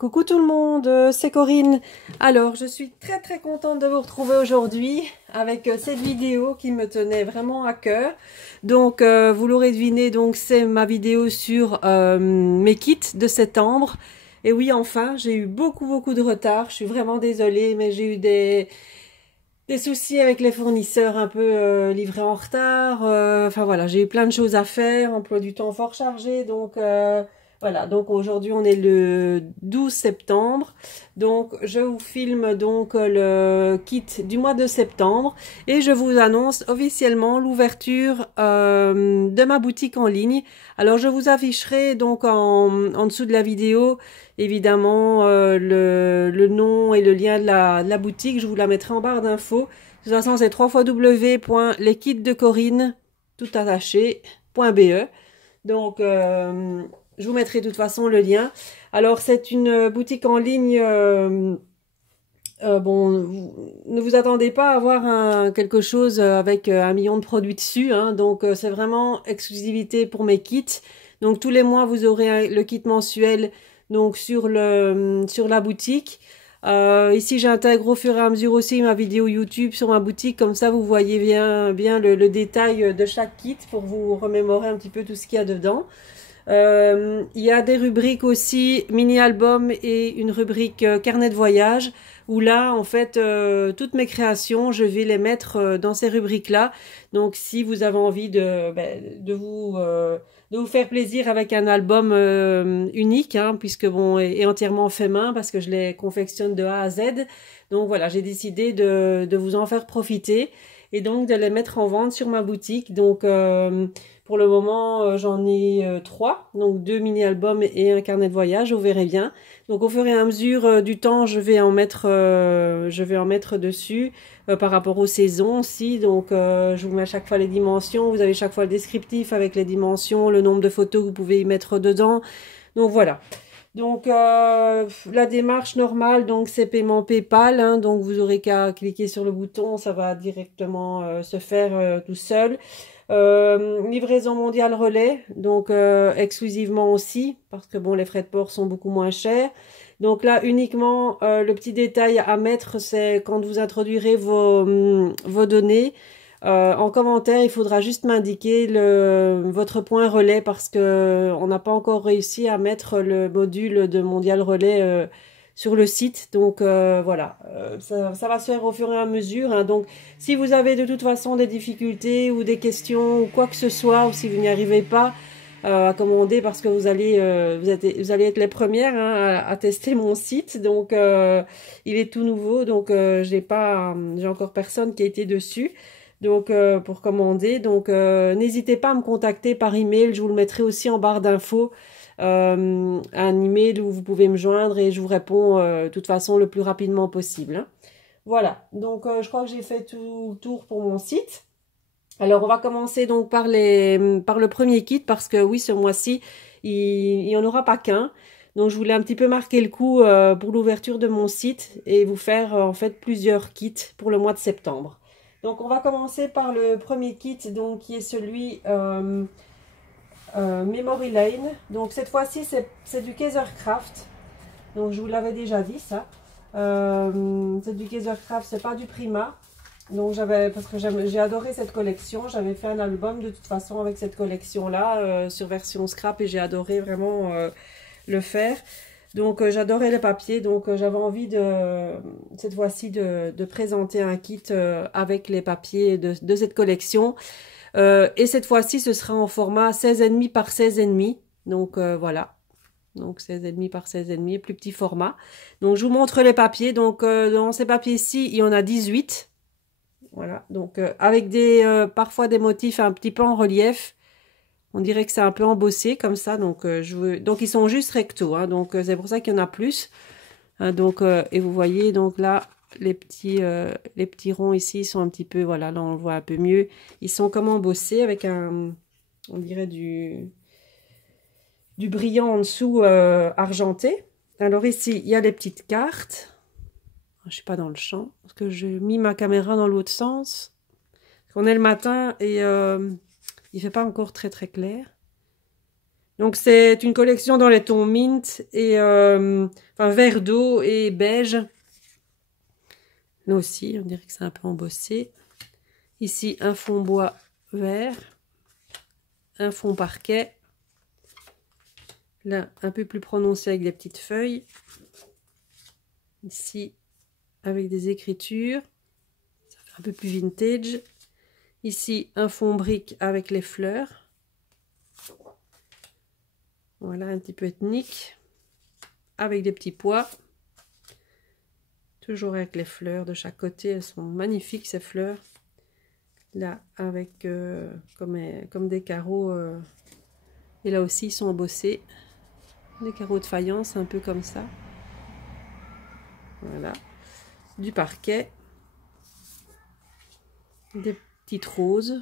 Coucou tout le monde, c'est Corinne. Alors, je suis très contente de vous retrouver aujourd'hui avec cette vidéo qui me tenait vraiment à cœur. Donc, vous l'aurez deviné, donc c'est ma vidéo sur mes kits de septembre. Et oui, enfin, j'ai eu beaucoup de retard. Je suis vraiment désolée, mais j'ai eu des soucis avec les fournisseurs un peu livrés en retard. Enfin voilà, j'ai eu plein de choses à faire, emploi du temps fort chargé. Donc voilà, donc aujourd'hui on est le 12 septembre. Donc je vous filme donc le kit du mois de septembre et je vous annonce officiellement l'ouverture de ma boutique en ligne. Alors je vous afficherai donc en dessous de la vidéo évidemment le nom et le lien de la boutique. Je vous la mettrai en barre d'infos. De toute façon, c'est www.leskitsdecorinne tout attaché.be. Donc, je vous mettrai de toute façon le lien. Alors, c'est une boutique en ligne. Bon, ne vous attendez pas à avoir quelque chose avec 1 million de produits dessus. Hein. Donc, c'est vraiment exclusivité pour mes kits. Donc, tous les mois, vous aurez le kit mensuel donc sur la boutique. Ici, j'intègre au fur et à mesure aussi ma vidéo YouTube sur ma boutique. Comme ça, vous voyez bien le détail de chaque kit pour vous remémorer un petit peu tout ce qu'il y a dedans. Il y a des rubriques aussi mini-album et une rubrique carnet de voyage où là, en fait, toutes mes créations, je vais les mettre dans ces rubriques-là. Donc, si vous avez envie de vous faire plaisir avec un album unique, hein, puisque bon, est entièrement fait main parce que je les confectionne de A à Z. Donc voilà, j'ai décidé de vous en faire profiter et donc de les mettre en vente sur ma boutique. Donc pour le moment, j'en ai 3, donc 2 mini-albums et un carnet de voyage, vous verrez bien. Donc au fur et à mesure du temps, je vais en mettre dessus par rapport aux saisons aussi. Donc je vous mets à chaque fois les dimensions, vous avez chaque fois le descriptif avec les dimensions, le nombre de photos que vous pouvez y mettre dedans. Donc voilà. Donc la démarche normale, donc c'est paiement PayPal, hein, donc vous aurez qu'à cliquer sur le bouton, ça va directement se faire tout seul. Livraison mondiale relais, donc exclusivement aussi, parce que bon, les frais de port sont beaucoup moins chers. Donc là, uniquement, le petit détail à mettre, c'est quand vous introduirez vos données, en commentaire, il faudra juste m'indiquer votre point relais parce que on n'a pas encore réussi à mettre le module de mondial relais sur le site. Donc voilà, ça va se faire au fur et à mesure. Hein. Donc si vous avez de toute façon des difficultés ou des questions ou quoi que ce soit, ou si vous n'y arrivez pas à commander parce que vous allez être les premières hein, à tester mon site. Donc il est tout nouveau, donc j'ai encore personne qui a été dessus. Donc pour commander, donc n'hésitez pas à me contacter par email, je vous le mettrai aussi en barre d'infos, un email où vous pouvez me joindre et je vous réponds de toute façon le plus rapidement possible. Hein. Voilà, donc je crois que j'ai fait tout le tour pour mon site. Alors on va commencer donc par le premier kit parce que oui, ce mois-ci, il n'y en aura pas qu'un. Donc je voulais un petit peu marquer le coup pour l'ouverture de mon site et vous faire en fait plusieurs kits pour le mois de septembre. Donc on va commencer par le premier kit donc qui est celui Memory Lane. Donc cette fois-ci c'est du Kaisercraft. Donc je vous l'avais déjà dit ça. C'est du Kaisercraft, c'est pas du Prima. Donc parce que j'ai adoré cette collection, j'avais fait un album de toute façon avec cette collection là sur version scrap et j'ai adoré vraiment le faire. Donc j'adorais les papiers, donc j'avais envie cette fois-ci de présenter un kit avec les papiers de cette collection. Et cette fois-ci ce sera en format 16,5 par 16,5. Donc voilà. Donc 16,5 par 16,5, plus petit format. Donc je vous montre les papiers. Donc dans ces papiers-ci, il y en a 18. Voilà, donc avec parfois des motifs un petit peu en relief. On dirait que c'est un peu embossé comme ça. Donc, donc ils sont juste recto. Hein, donc c'est pour ça qu'il y en a plus. Hein, donc, et vous voyez donc là, les petits ronds ici sont un petit peu, voilà, là on le voit un peu mieux. Ils sont comme embossés avec on dirait du brillant en dessous argenté. Alors ici, il y a les petites cartes. Je suis pas dans le champ parce que j'ai mis ma caméra dans l'autre sens. On est le matin et il fait pas encore très clair. Donc c'est une collection dans les tons mint et enfin vert d'eau et beige. Là aussi, on dirait que c'est un peu embossé. Ici, un fond bois vert, un fond parquet. Là, un peu plus prononcé avec des petites feuilles. Ici, avec des écritures. Ça fait un peu plus vintage. Ici, un fond brique avec les fleurs. Voilà, un petit peu ethnique. Avec des petits pois. Toujours avec les fleurs de chaque côté. Elles sont magnifiques, ces fleurs. Là, avec comme des carreaux. Et là aussi, ils sont embossés. Des carreaux de faïence, un peu comme ça. Voilà. Du parquet. Des petites roses.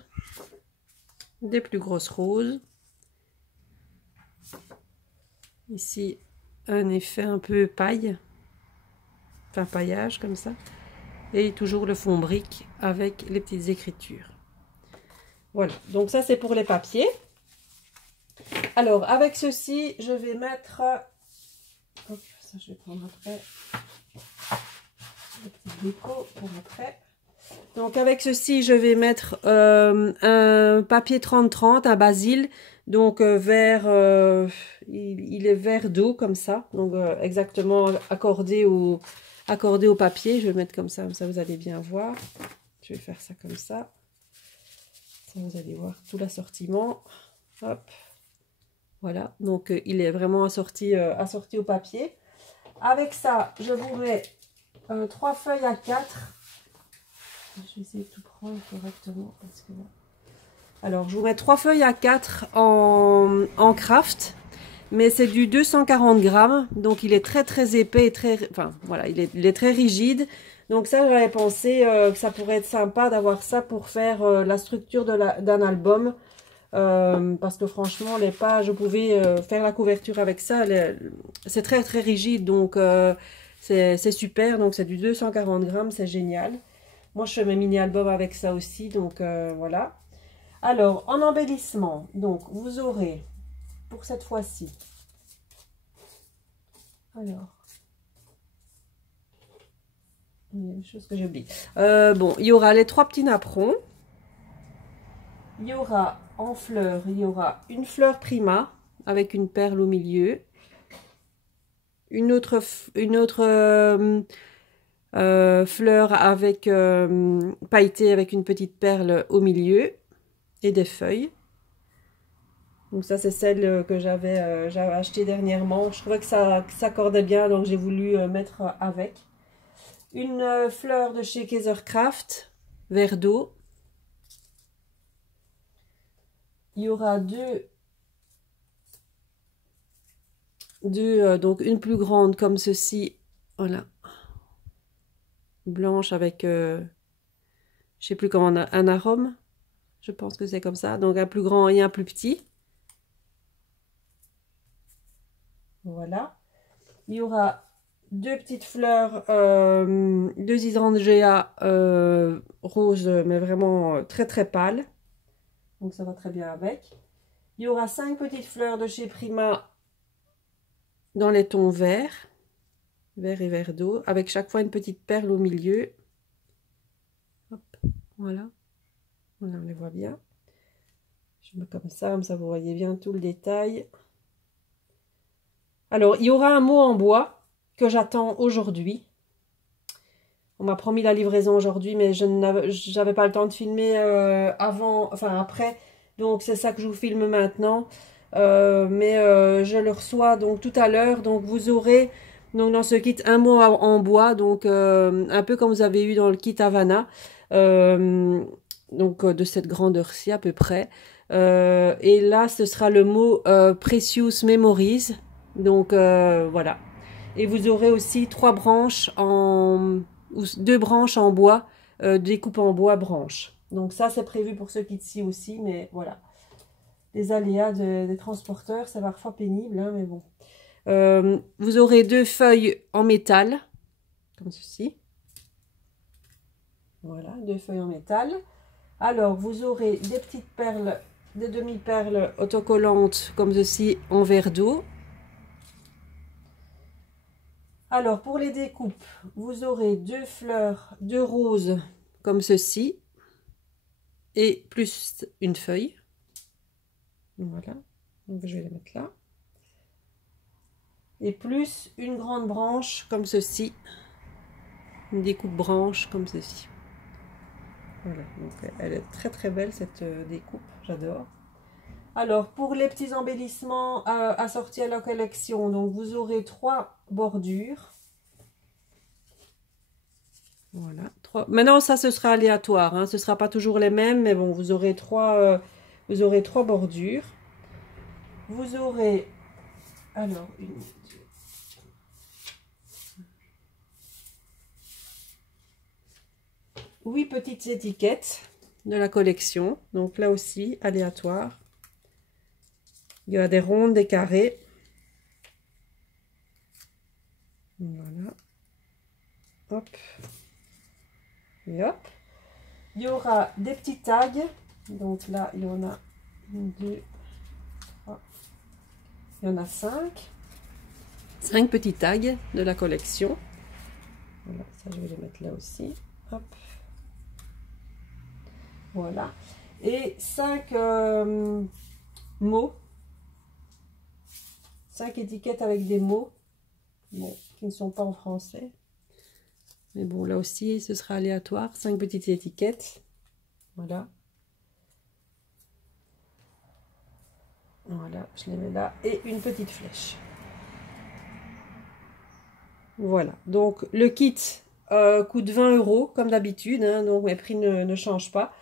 Des plus grosses roses. Ici, un effet un peu paille. Enfin, paillage, comme ça. Et toujours le fond brique avec les petites écritures. Voilà. Donc ça, c'est pour les papiers. Alors, avec ceci, je vais mettre... Hop, ça, je vais prendre après. Le petit déco pour après. Donc, avec ceci, je vais mettre un papier 30-30, un basil. Donc, vert, il est vert d'eau, comme ça. Donc, exactement accordé au papier. Je vais le mettre comme ça vous allez bien voir. Je vais faire ça comme ça. Ça, vous allez voir tout l'assortiment. Hop. Voilà, donc il est vraiment assorti au papier. Avec ça, je vous mets 3 feuilles à 4. Je vais essayer de tout prendre correctement. Parce que... Alors, je vous mets 3 feuilles à 4 en craft. Mais c'est du 240 grammes. Donc, il est très, très épais et très... Enfin, voilà, il est très rigide. Donc, ça, j'avais pensé que ça pourrait être sympa d'avoir ça pour faire la structure d'un album. Parce que franchement les pages, je pouvais faire la couverture avec ça, c'est très très rigide, donc c'est super. Donc c'est du 240 grammes, c'est génial. Moi je fais mes mini albums avec ça aussi, donc voilà. Alors en embellissement, donc vous aurez pour cette fois-ci, alors il y a une chose que j'ai oublié. Bon, il y aura les 3 petits napperons. Il y aura en fleurs, il y aura une fleur prima avec une perle au milieu. Une autre fleur avec pailletée avec une petite perle au milieu et des feuilles. Donc ça c'est celle que j'avais achetée dernièrement. Je trouvais que ça s'accordait bien, donc j'ai voulu mettre avec. Une fleur de chez Kaisercraft, vert d'eau. Il y aura donc une plus grande comme ceci, voilà, blanche avec, je sais plus comment, un arôme, je pense que c'est comme ça, donc un plus grand et un plus petit. Voilà. Il y aura 2 petites fleurs, 2 hydrangeas roses, mais vraiment très très pâles. Donc ça va très bien avec. Il y aura 5 petites fleurs de chez Prima dans les tons verts. Vert et vert d'eau, avec chaque fois une petite perle au milieu. Hop, voilà. Voilà, on les voit bien. Je mets comme ça vous voyez bien tout le détail. Alors, il y aura un mot en bois que j'attends aujourd'hui. On m'a promis la livraison aujourd'hui, mais je n'avais pas le temps de filmer avant, enfin après. Donc, c'est ça que je vous filme maintenant. Je le reçois donc tout à l'heure. Donc, vous aurez donc dans ce kit un mot en bois, donc un peu comme vous avez eu dans le kit Havana. Donc, de cette grandeur-ci à peu près. Et là, ce sera le mot Precious Memories. Donc, voilà. Et vous aurez aussi 3 branches ou 2 branches en bois, découpe en bois branches. Donc ça, c'est prévu pour ce kit-ci aussi, mais voilà. Les aléas des transporteurs, c'est parfois pénible, hein, mais bon. Vous aurez 2 feuilles en métal, comme ceci. Voilà, 2 feuilles en métal. Alors, vous aurez des petites perles des demi-perles autocollantes comme ceci en verre d'eau. Alors, pour les découpes, vous aurez 2 fleurs, 2 roses comme ceci et plus une feuille. Voilà, donc je vais les mettre là. Et plus une grande branche comme ceci, une découpe branche comme ceci. Voilà, donc elle est très très belle cette découpe, j'adore. Alors, pour les petits embellissements assortis à la collection, donc vous aurez 3 bordures. Voilà, 3. Maintenant, ça, ce sera aléatoire, hein. Ce ne sera pas toujours les mêmes, mais bon, vous aurez 3 bordures. Vous aurez, alors, 8 petites étiquettes de la collection. Donc là aussi, aléatoire. Il y a des rondes, des carrés. Voilà. Hop. Et hop. Il y aura des petits tags. Donc là, il y en a 1, 2, 3. Il y en a 5. 5 petits tags de la collection. Voilà, ça je vais les mettre là aussi. Hop. Voilà. Et 5 mots. 5 étiquettes avec des mots. Bon, qui ne sont pas en français. Mais bon, là aussi, ce sera aléatoire. 5 petites étiquettes. Voilà. Voilà, je les mets là. Et une petite flèche. Voilà. Donc, le kit coûte 20 € comme d'habitude. Hein, donc, mes prix ne changent pas.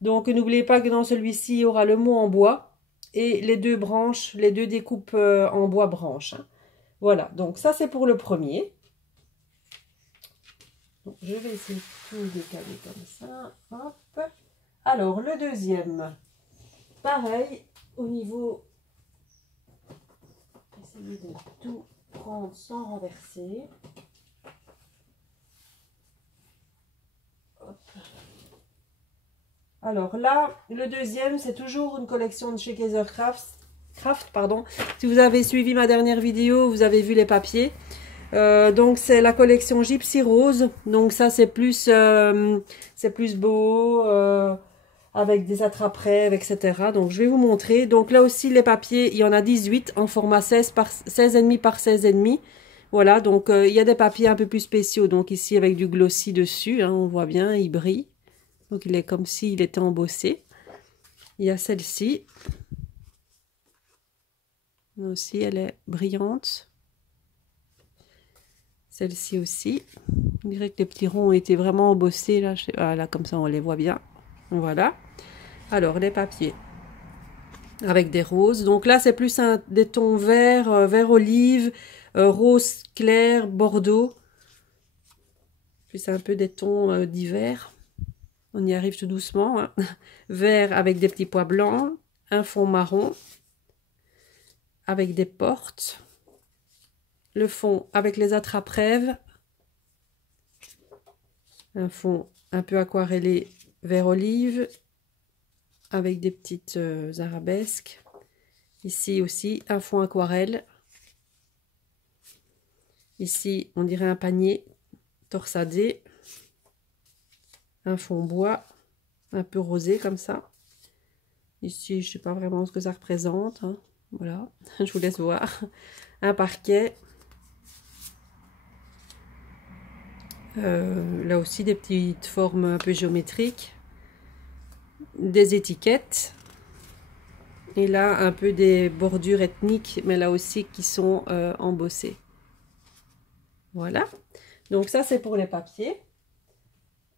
Donc, n'oubliez pas que dans celui-ci, il y aura le mot en bois. Et les 2 branches, les 2 découpes en bois branches. Hein. Voilà. Donc, ça, c'est pour le premier. Donc, je vais essayer de tout décaler comme ça. Hop. Alors, le deuxième. Pareil, au niveau... Essayez de tout prendre sans renverser. Hop. Alors là, le deuxième, c'est toujours une collection de chez Kaiser Craft, pardon. Si vous avez suivi ma dernière vidéo, vous avez vu les papiers. Donc c'est la collection Gypsy Rose. Donc ça c'est plus beau, avec des attrape-rêves, etc. Donc je vais vous montrer. Donc là aussi les papiers, il y en a 18 en format 16,5 par 16,5. Voilà, donc il y a des papiers un peu plus spéciaux. Donc ici avec du glossy dessus, hein, on voit bien, il brille. Donc il est comme s'il était embossé. Il y a celle-ci. Aussi, elle est brillante. Celle-ci aussi. On dirait que les petits ronds ont été vraiment embossés. Là, là, comme ça, on les voit bien. Voilà. Alors, les papiers. Avec des roses. Donc là, c'est plus des tons verts, vert olive, rose clair, bordeaux. Plus un peu des tons d'hiver. On y arrive tout doucement. Hein. Vert avec des petits pois blancs. Un fond marron. Avec des portes. Le fond avec les attrape-rêves. Un fond un peu aquarellé vert olive. Avec des petites arabesques. Ici aussi, un fond aquarelle. Ici, on dirait un panier torsadé. Un fond bois, un peu rosé comme ça. Ici, je ne sais pas vraiment ce que ça représente. Hein. Voilà, je vous laisse voir. Un parquet. Là aussi, des petites formes un peu géométriques. Des étiquettes. Et là, un peu des bordures ethniques, mais là aussi qui sont embossées. Voilà. Donc ça, c'est pour les papiers.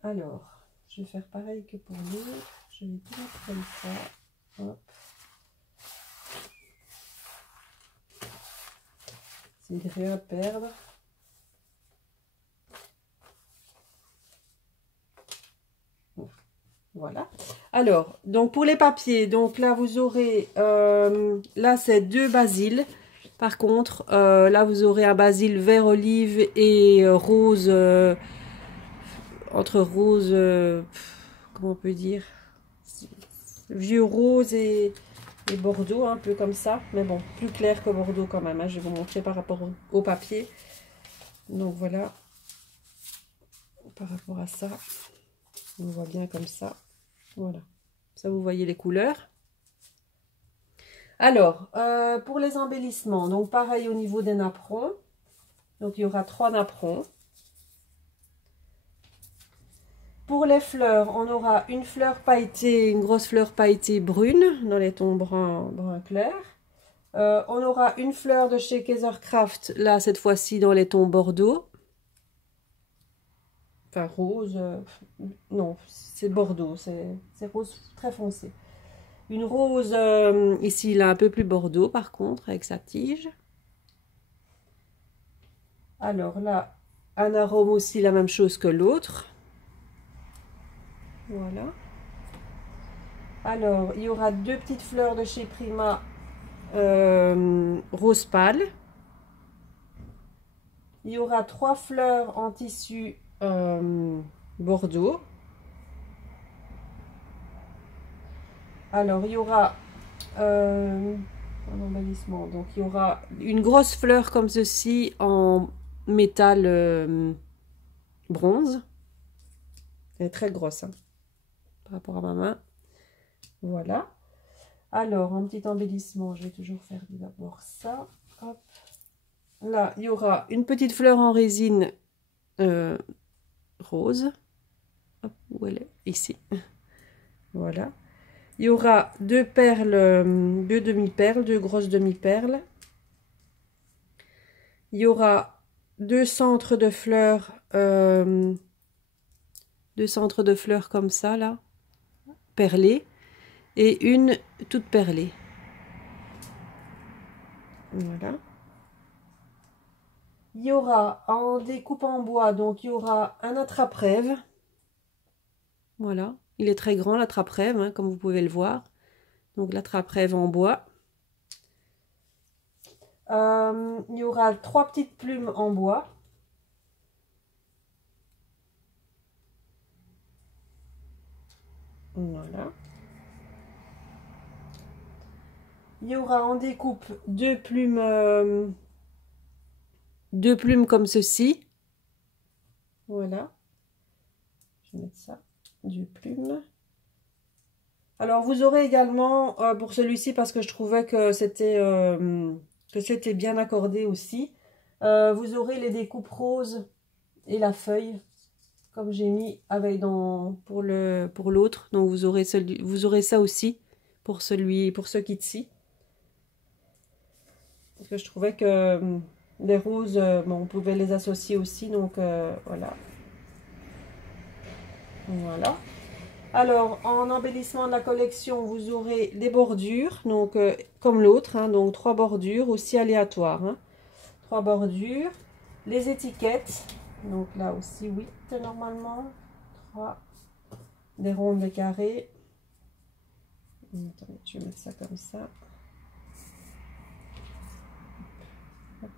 Alors, je vais faire pareil que pour l'autre. Je vais tout mettre comme ça. Hop. C'est de rien perdre. Voilà. Alors, donc pour les papiers, donc là vous aurez, là c'est 2 basiles. Par contre, là vous aurez un basil vert olive et rose, entre rose, comment on peut dire, vieux rose et bordeaux, un peu comme ça. Mais bon, plus clair que bordeaux quand même, hein. Je vais vous montrer par rapport au papier. Donc voilà, par rapport à ça, on voit bien comme ça. Voilà, ça vous voyez les couleurs. Alors, pour les embellissements, donc pareil au niveau des napperons. Donc il y aura 3 napperons. Pour les fleurs, on aura une fleur pailletée, une grosse fleur pailletée brune dans les tons brun clair. On aura une fleur de chez Kaisercraft, là cette fois-ci dans les tons bordeaux. Enfin rose, non c'est bordeaux, c'est rose très foncé. Une rose ici là un peu plus bordeaux par contre avec sa tige. Alors là, un arôme aussi la même chose que l'autre. Voilà. Alors, il y aura 2 petites fleurs de chez Prima rose pâle. Il y aura 3 fleurs en tissu bordeaux. Alors, il y aura un embellissement. Donc, il y aura une grosse fleur comme ceci en métal bronze. Elle est très grosse hein, par rapport à ma main. Voilà. Alors, un petit embellissement, je vais toujours faire d'abord ça. Hop. Là, il y aura une petite fleur en résine rose. Hop, où elle est? Ici. Voilà. Il y aura 2 perles, 2 demi-perles, 2 grosses demi-perles. Il y aura 2 centres de fleurs, 2 centres de fleurs comme ça, là, perlées. Et une toute perlée. Voilà. Il y aura en découpe en bois, donc il y aura un attrape-rêve. Voilà. Il est très grand l'attrape-rêve, hein, comme vous pouvez le voir. Donc l'attrape-rêve en bois. Il y aura 3 petites plumes en bois. Voilà. Il y aura en découpe 2 plumes comme ceci. Voilà. Je vais mettre ça. 2 plumes. Alors vous aurez également pour celui-ci, parce que je trouvais que c'était bien accordé aussi, vous aurez les découpes roses et la feuille comme j'ai mis avec pour l'autre. Donc vous aurez ça aussi pour ce kit-ci. Parce que je trouvais que les roses, bon, on pouvait les associer aussi, donc voilà. Voilà. Alors, en embellissement de la collection, vous aurez des bordures, donc comme l'autre, hein, donc 3 bordures aussi aléatoires. Hein. 3 bordures. Les étiquettes, donc là aussi 8 normalement. 3. Des rondes, des carrés. Attendez, je vais mettre ça comme ça. Hop.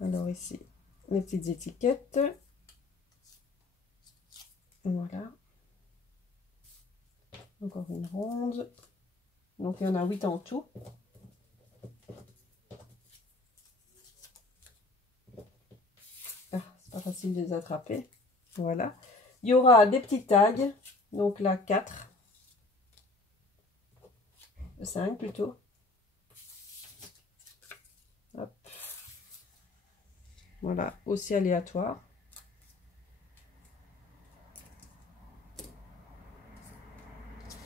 Alors ici, les petites étiquettes. Voilà. Encore une ronde. Donc il y en a 8 en tout. Ah, c'est pas facile de les attraper. Voilà. Il y aura des petits tags. Donc là 4. 5 plutôt. Hop. Voilà, aussi aléatoire.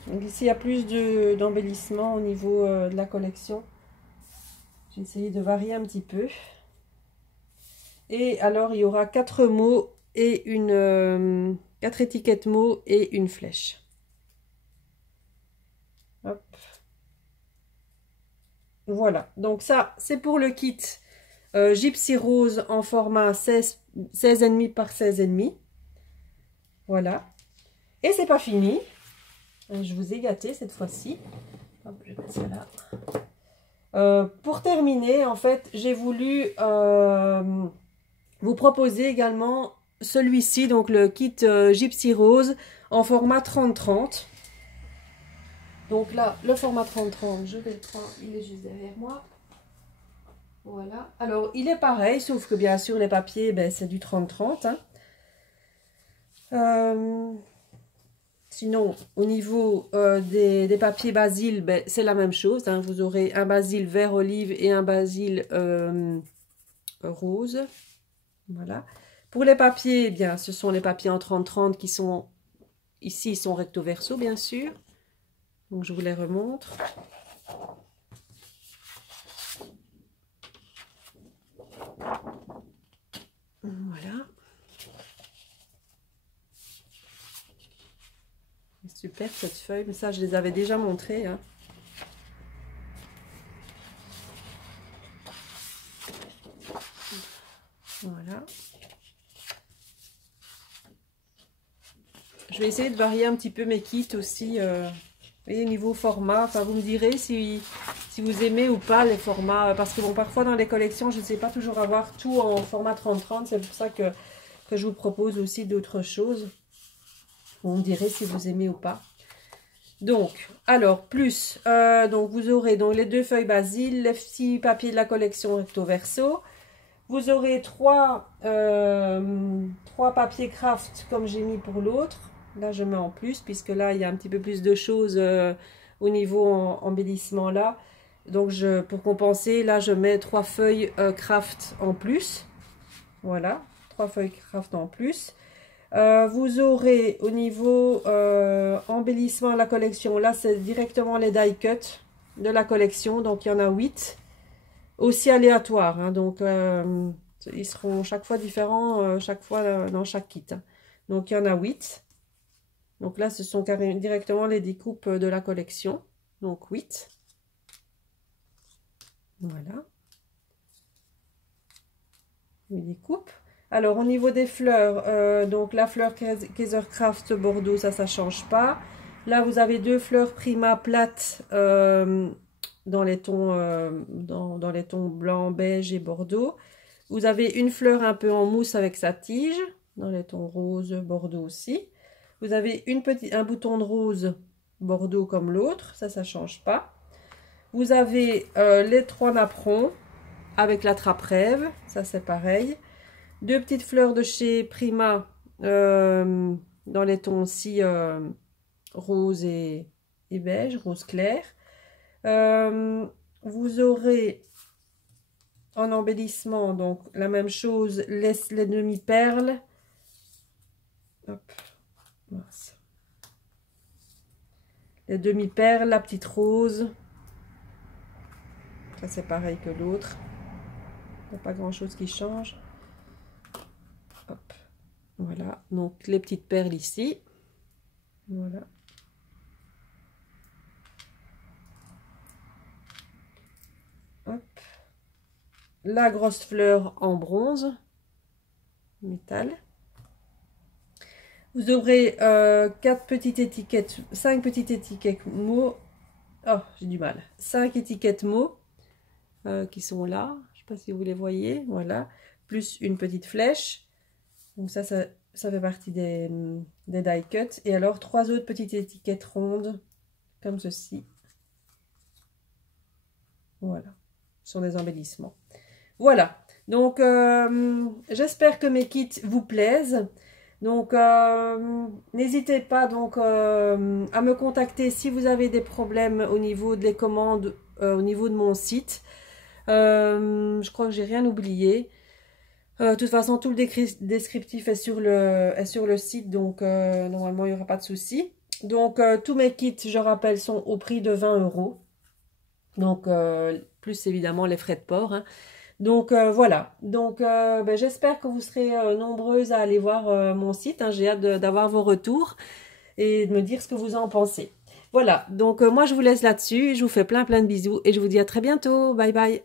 Donc ici, il y a plus d'embellissement au niveau de la collection. J'ai essayé de varier un petit peu. Et alors, il y aura 4 mots et 4 étiquettes mots et une flèche. Hop. Voilà, donc ça, c'est pour le kit Gypsy Rose en format 16,5 par 16,5. Voilà. Et c'est pas fini. Je vous ai gâté cette fois-ci. Je vais mettre ça là. Pour terminer, en fait, j'ai voulu vous proposer également celui-ci, donc le kit Gypsy Rose en format 30-30. Donc là, le format 30-30, je vais le prendre, il est juste derrière moi. Voilà. Alors, il est pareil, sauf que bien sûr, les papiers, ben, c'est du 30-30. Hein. Sinon, au niveau des papiers basil, ben, c'est la même chose. Hein. Vous aurez un basil vert olive et un basil rose. Voilà. Pour les papiers, eh bien, ce sont les papiers en 30-30 qui sont ici, ils sont recto verso, bien sûr. Donc, je vous les remontre. Voilà. Super cette feuille, mais ça, je les avais déjà montrées. Hein. Voilà. Je vais essayer de varier un petit peu mes kits aussi. Et niveau format, enfin vous me direz si vous aimez ou pas les formats. Parce que bon, parfois dans les collections, je ne sais pas toujours avoir tout en format 30-30. C'est pour ça que je vous propose aussi d'autres choses. Vous me direz si vous aimez ou pas. Donc, alors, plus, donc vous aurez donc les 2 feuilles basil, les petits papiers de la collection recto verso. Vous aurez 3 papiers craft comme j'ai mis pour l'autre. Là, je mets en plus, puisque là, il y a un petit peu plus de choses au niveau embellissement là. Donc, pour compenser, là, je mets 3 feuilles craft en plus. Voilà, 3 feuilles craft en plus. Vous aurez au niveau embellissement la collection, là c'est directement les die cut de la collection, donc il y en a 8, aussi aléatoires, hein, donc ils seront chaque fois différents, chaque fois dans chaque kit. Hein. Donc il y en a 8, donc là ce sont directement les découpes de la collection, donc 8. Voilà. 8 découpes. Alors, au niveau des fleurs, donc la fleur Kaisercraft Bordeaux, ça ne change pas. Là, vous avez 2 fleurs Prima plates dans les tons blanc, beige et bordeaux. Vous avez une fleur un peu en mousse avec sa tige, dans les tons rose, bordeaux aussi. Vous avez un bouton de rose bordeaux comme l'autre, ça ne change pas. Vous avez les 3 napperons avec la trappe rêve, ça c'est pareil. 2 petites fleurs de chez Prima dans les tons aussi rose et beige, rose clair. Vous aurez en embellissement donc la même chose, les demi-perles. Les demi-perles, la petite rose. Ça c'est pareil que l'autre. Il n'y a pas grand chose qui change. Hop. Voilà, donc les petites perles ici. Voilà. Hop. La grosse fleur en bronze, métal. Vous aurez 4 petites étiquettes, 5 petites étiquettes mots. Oh, j'ai du mal. 5 étiquettes mots qui sont là. Je ne sais pas si vous les voyez. Voilà. Plus une petite flèche. Donc ça fait partie des die cut. Et alors 3 autres petites étiquettes rondes comme ceci. Voilà. Ce sont des embellissements. Voilà. Donc j'espère que mes kits vous plaisent. Donc n'hésitez pas donc à me contacter si vous avez des problèmes au niveau des commandes, au niveau de mon site. Je crois que j'ai rien oublié. De toute façon, tout le descriptif est sur le site, donc normalement, il n'y aura pas de souci. Donc, tous mes kits, je rappelle, sont au prix de 20 €. Donc, plus évidemment les frais de port. Hein. Donc, voilà. Donc, ben, j'espère que vous serez nombreuses à aller voir mon site. Hein. J'ai hâte d'avoir vos retours et de me dire ce que vous en pensez. Voilà. Donc, moi, je vous laisse là-dessus. Je vous fais plein de bisous et je vous dis à très bientôt. Bye bye.